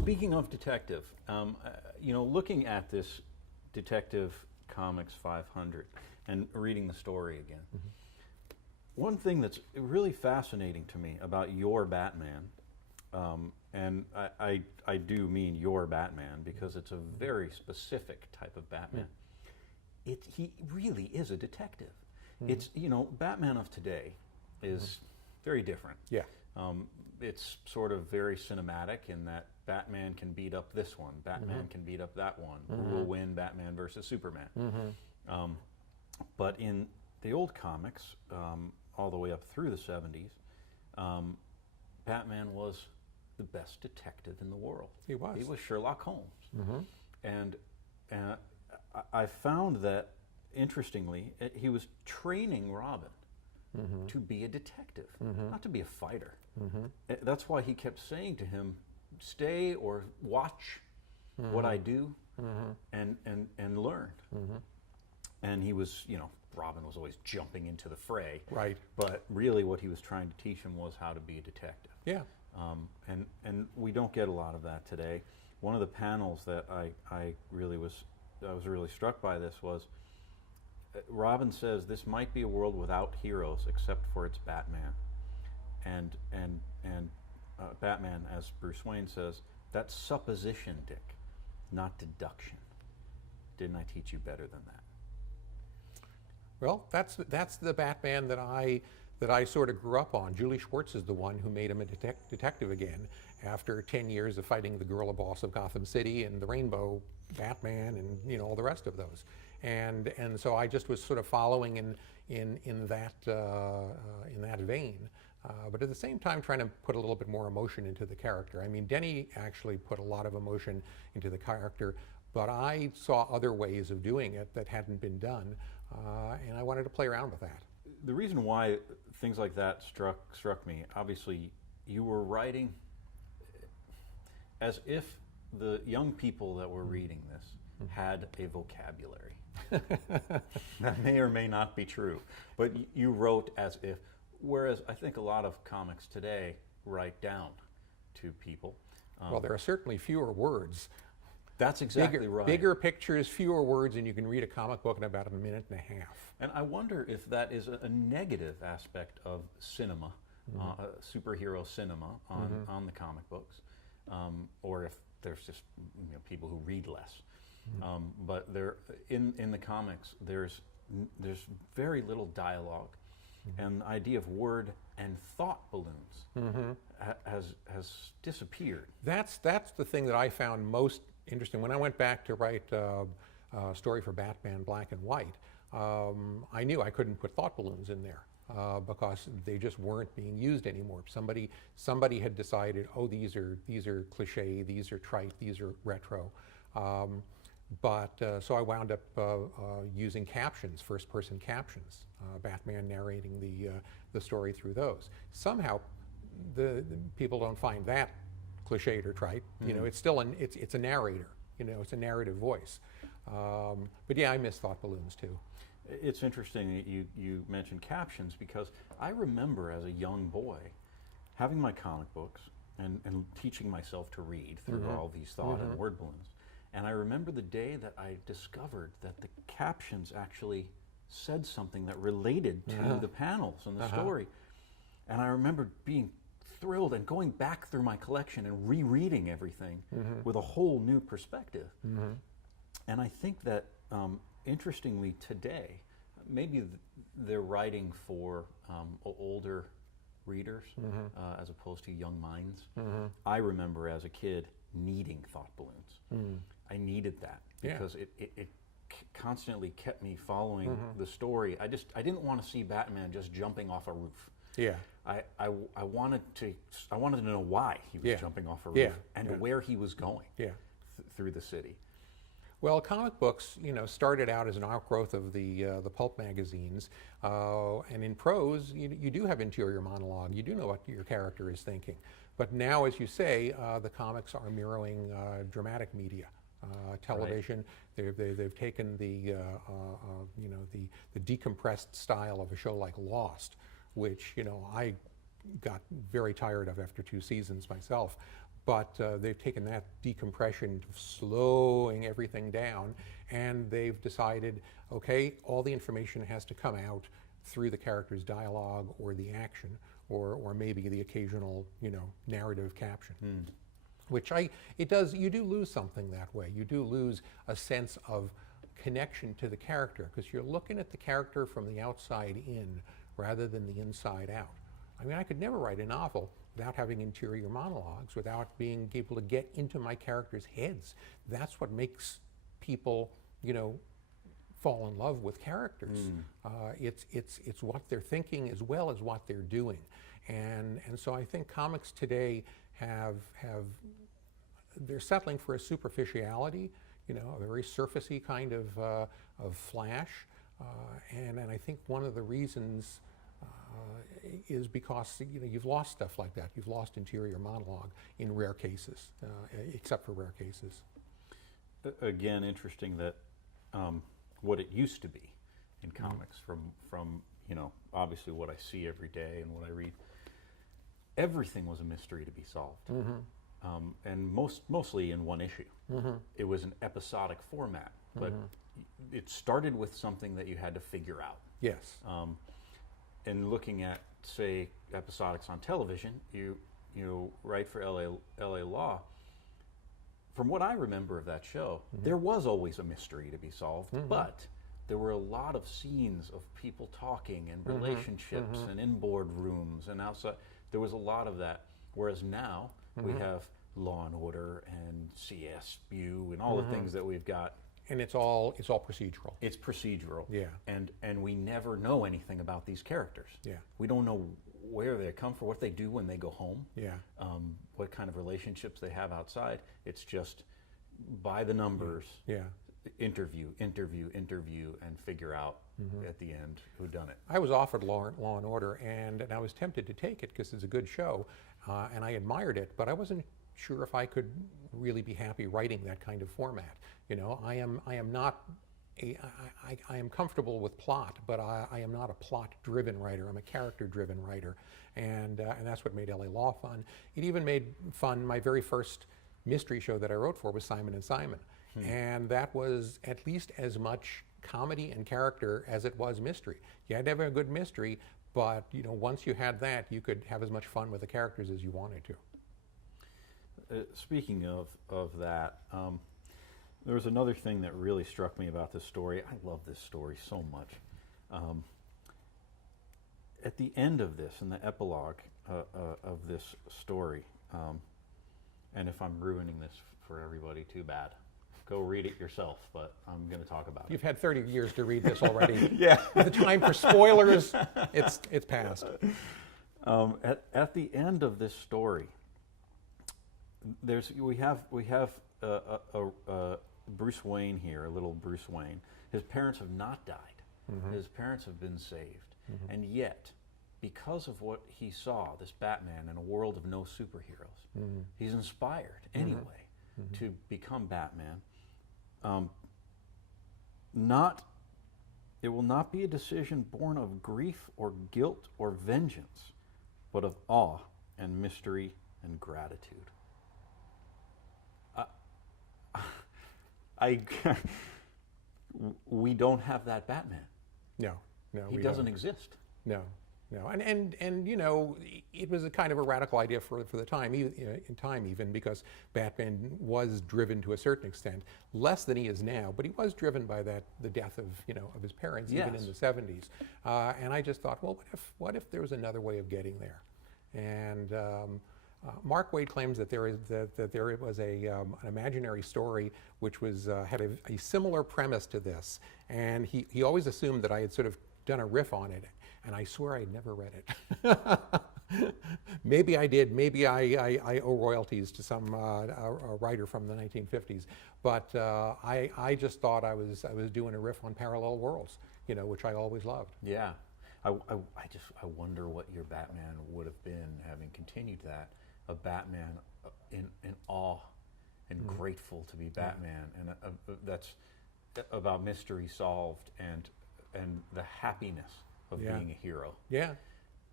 Speaking of detective, looking at this Detective Comics 500 and reading the story again, one thing that's really fascinating to me about your Batman, and I do mean your Batman because it's a very specific type of Batman. He really is a detective. It's, Batman of today is very different. Yeah. It's sort of very cinematic in that Batman can beat up this one, Batman can beat up that one, who will win Batman versus Superman. But in the old comics, all the way up through the 70s, Batman was the best detective in the world. He was. He was Sherlock Holmes. And I found that, interestingly, he was training Robin to be a detective, not to be a fighter. That's why he kept saying to him, stay or watch what I do and learn. And he was, Robin was always jumping into the fray. Right. But really what he was trying to teach him was how to be a detective. Yeah. And we don't get a lot of that today. One of the panels that I was really struck by this was, Robin says this might be a world without heroes except for its Batman, and Batman, as Bruce Wayne says, that's supposition, Dick, not deduction. Didn't I teach you better than that? Well, that's the Batman that I sort of grew up on. Julie Schwartz is the one who made him a detective again after 10 years of fighting the gorilla boss of Gotham City and the Rainbow Batman and all the rest of those. And so I just was sort of following in that vein, but at the same time trying to put a little bit more emotion into the character. I mean, Denny actually put a lot of emotion into the character, but I saw other ways of doing it that hadn't been done, and I wanted to play around with that. The reason why things like that struck me, obviously, you were writing as if the young people that were reading this had a vocabulary. That may or may not be true, but you wrote as if, whereas I think a lot of comics today write down to people. Well, there are certainly fewer words. That's exactly right. Bigger pictures, fewer words, and you can read a comic book in about a minute and a half. And I wonder if that is a negative aspect of cinema, superhero cinema on the comic books, or if there's just people who read less. But there, in the comics, there's very little dialogue, and the idea of word and thought balloons has disappeared. That's the thing that I found most interesting. When I went back to write a story for Batman Black and White, I knew I couldn't put thought balloons in there because they just weren't being used anymore. Somebody had decided, oh, these are cliche, these are trite, these are retro. So I wound up using captions, first-person captions, Batman narrating the story through those. Somehow, the people don't find that cliched or trite. It's still it's a narrator. It's a narrative voice. But yeah, I miss thought balloons too. It's interesting that you mentioned captions, because I remember as a young boy having my comic books and teaching myself to read through all these thought and word balloons. And I remember the day that I discovered that the captions actually said something that related to the panels and the story. And I remember being thrilled and going back through my collection and rereading everything with a whole new perspective. And I think that, interestingly today, maybe they're writing for older readers as opposed to young minds. I remember as a kid needing thought balloons. I needed that because it constantly kept me following the story. I didn't want to see Batman just jumping off a roof. Yeah. I wanted to know why he was jumping off a roof and where he was going through the city. Well, comic books, started out as an outgrowth of the pulp magazines, and in prose, you do have interior monologue. You do know what your character is thinking. But now, as you say, the comics are mirroring dramatic media, television. Right. They've taken the decompressed style of a show like Lost, which I got very tired of after 2 seasons myself. But they've taken that decompression, slowing everything down, and they've decided, okay, all the information has to come out through the character's dialogue or the action, or maybe the occasional, narrative caption. Which you do lose something that way. You do lose a sense of connection to the character, because you're looking at the character from the outside in rather than the inside out. I mean, I could never write a novel without having interior monologues, without being able to get into my characters' heads. That's what makes people, fall in love with characters. It's what they're thinking as well as what they're doing. And so I think comics today they're settling for a superficiality, a very surfacey kind of flash. And I think one of the reasons is because you've lost stuff like that. You've lost interior monologue in rare cases, except for rare cases. Again, interesting that what it used to be in comics, from obviously what I see every day and what I read, everything was a mystery to be solved, and mostly in one issue. It was an episodic format, but it started with something that you had to figure out. Yes. And looking at, say, episodics on television, you write for LA Law. From what I remember of that show, there was always a mystery to be solved, but there were a lot of scenes of people talking and relationships and in boardrooms and outside. There was a lot of that. Whereas now we have Law and Order and CSU and all the things that we've got. And it's all procedural. It's procedural. Yeah. And we never know anything about these characters. Yeah. We don't know where they come from, what they do when they go home. Yeah. What kind of relationships they have outside. It's just by the numbers. Yeah. Interview, and figure out at the end who done it. I was offered Law and Order, and I was tempted to take it because it's a good show, and I admired it, but I wasn't sure if I could really be happy writing that kind of format. I am comfortable with plot, but I am not a plot-driven writer. I'm a character-driven writer, and that's what made LA Law fun. It even made fun. My very first mystery show that I wrote for was Simon and Simon, and that was at least as much comedy and character as it was mystery. You had to have a good mystery, but once you had that, you could have as much fun with the characters as you wanted to. Speaking of that, there was another thing that really struck me about this story. I love this story so much. At the end of this, in the epilogue of this story, and if I'm ruining this for everybody, too bad. Go read it yourself, but I'm going to talk about it. You've had 30 years to read this already. Yeah. The time for spoilers, it's passed. At the end of this story, we have Bruce Wayne here, a little Bruce Wayne. His parents have not died. His parents have been saved, and yet, because of what he saw, this Batman in a world of no superheroes, he's inspired anyway to become Batman. It will not be a decision born of grief or guilt or vengeance, but of awe and mystery and gratitude. We don't have that Batman. No, he doesn't exist. No. And it was a kind of a radical idea for the time, even because Batman was driven to a certain extent, less than he is now, but he was driven by the death of his parents, even in the 70s. And I just thought, well, what if there was another way of getting there? And Mark Waid claims that there was an imaginary story which had a similar premise to this, and he always assumed that I had sort of done a riff on it. And I swear I never read it. Maybe I did. Maybe I owe royalties to some a writer from the 1950s. But I just thought I was doing a riff on parallel worlds, which I always loved. Yeah, I wonder what your Batman would have been, having continued that, a Batman in awe and grateful to be Batman, and that's about mystery solved and the happiness of being a hero. Yeah.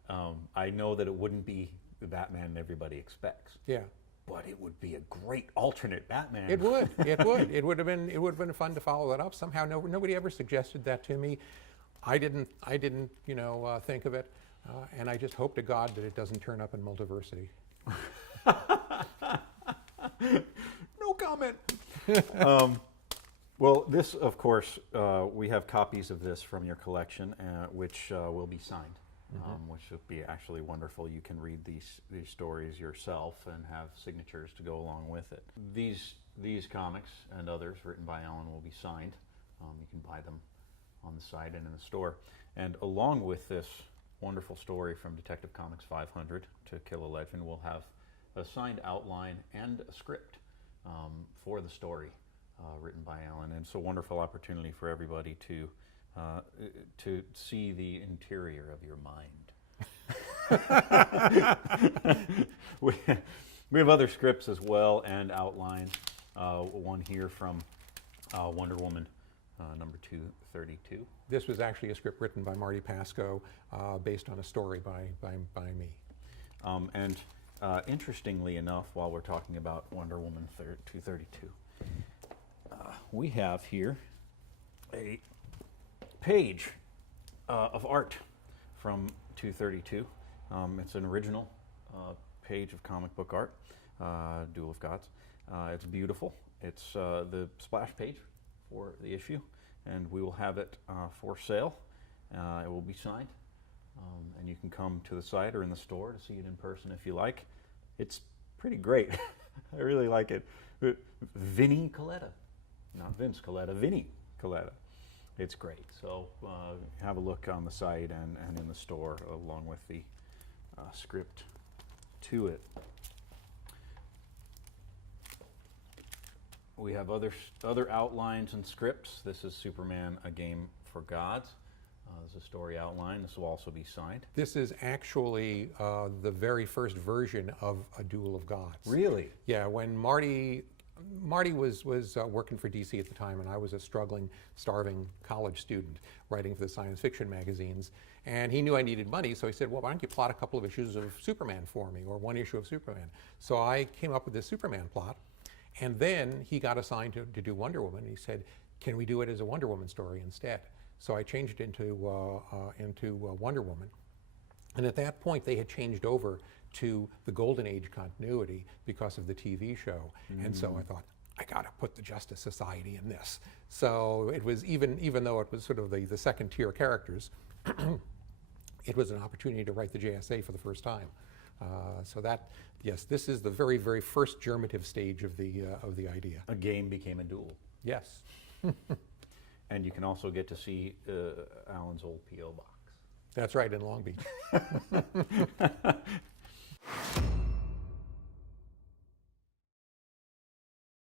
I know that it wouldn't be the Batman everybody expects. Yeah. But it would be a great alternate Batman. It would. It would. It would have been. It would have been fun to follow that up. Somehow, nobody ever suggested that to me. I didn't. Think of it. And I just hope to God that it doesn't turn up in Multiversity. No comment. Well, this, of course, we have copies of this from your collection, which will be signed. Which would be actually wonderful. You can read these stories yourself and have signatures to go along with it. These comics and others written by Alan will be signed. You can buy them on the site and in the store. And along with this wonderful story from Detective Comics 500 to Kill a Legend, we'll have a signed outline and a script for the story written by Alan. And it's a wonderful opportunity for everybody to see the interior of your mind. we have other scripts as well and outlines. One here from Wonder Woman number 232. This was actually a script written by Marty Pasco, based on a story by me. And interestingly enough, while we're talking about Wonder Woman 232, we have here a page of art from 232. It's an original page of comic book art, Duel of Gods. It's beautiful. It's the splash page for the issue, and we will have it for sale. It will be signed, and you can come to the site or in the store to see it in person if you like. It's pretty great. I really like it. Vinnie Coletta, not Vince Coletta, Vinnie Coletta. It's great. So have a look on the site and in the store along with the script to it. We have other outlines and scripts. This is Superman, A Game for Gods. There's a story outline. This will also be signed. This is actually the very first version of A Duel of Gods. Really? Yeah, when Marty was working for DC at the time, and I was a struggling, starving college student writing for the science fiction magazines. And he knew I needed money, so he said, well, why don't you plot a couple of issues of Superman for me, or one issue of Superman? So I came up with this Superman plot, and then he got assigned to do Wonder Woman. He said, can we do it as a Wonder Woman story instead? So I changed it into Wonder Woman. And at that point, they had changed over to the Golden Age continuity because of the TV show. And so I thought, I got to put the Justice Society in this. So it was, even though it was sort of the second tier characters, it was an opportunity to write the JSA for the first time. So that, yes, this is the very, very first germinative stage of the idea. A game became a duel. Yes. And you can also get to see Alan's old P.O. box. That's right, in Long Beach.